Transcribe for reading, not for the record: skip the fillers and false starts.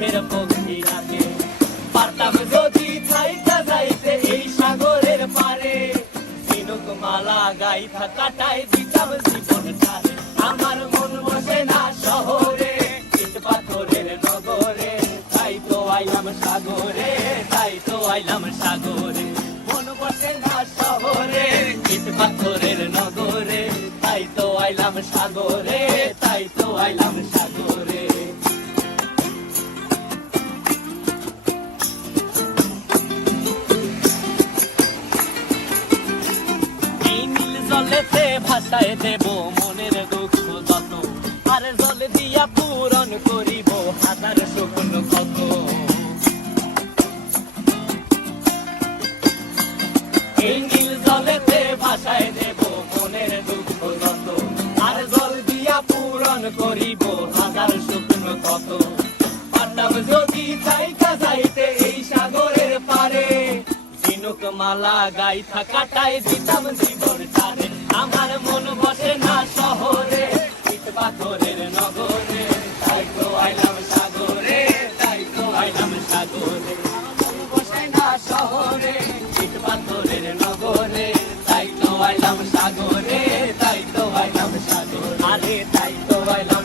সুখের পক্ষী ডাকে। পারতাম যদি থাইকা যাইতে এই সাগরের পারে, ঝিনুক মালা গাইথা কাটায় দিতাম জীবনটারে। আমার মন বসে না শহরে, ইট পাথরের নগরে, তাই তো আইলাম সাগরে, তাই তো আইলাম সাগরে। মন বসে না শহরে, ইট পাথরের নগরে, তাই তো আইলাম সাগরে, তাই তো আইলাম সাগরে। এই নীল জলেতে ভাসায় দেব মনের দুঃখ যত, আর জল দিয়া পূরণ করিব হাজার স্বপ্ন কত। এই নীল জলেতে ভাসায় দেব মনের দুঃখ যত, আর জল দিয়া পূরণ করিব হাজার স্বপ্ন কত। পারতাম যদি থাইকা যাইতে এই সাগরের পারে, ঝিনুক মালা গাইথা কাটায় দিতাম জীবনটারে। আমার মন বসে না শহরে, ইট পাথরের নগরে, তাই তো আইলাম সাগরে, তাই তো আইলাম সাগরে। মন বসে না শহরে, ইট পাথরের নগরে, তাই তো আইলাম সাগরে, তাই তো আইলাম সাগরে। আরে তাই তো আইলাম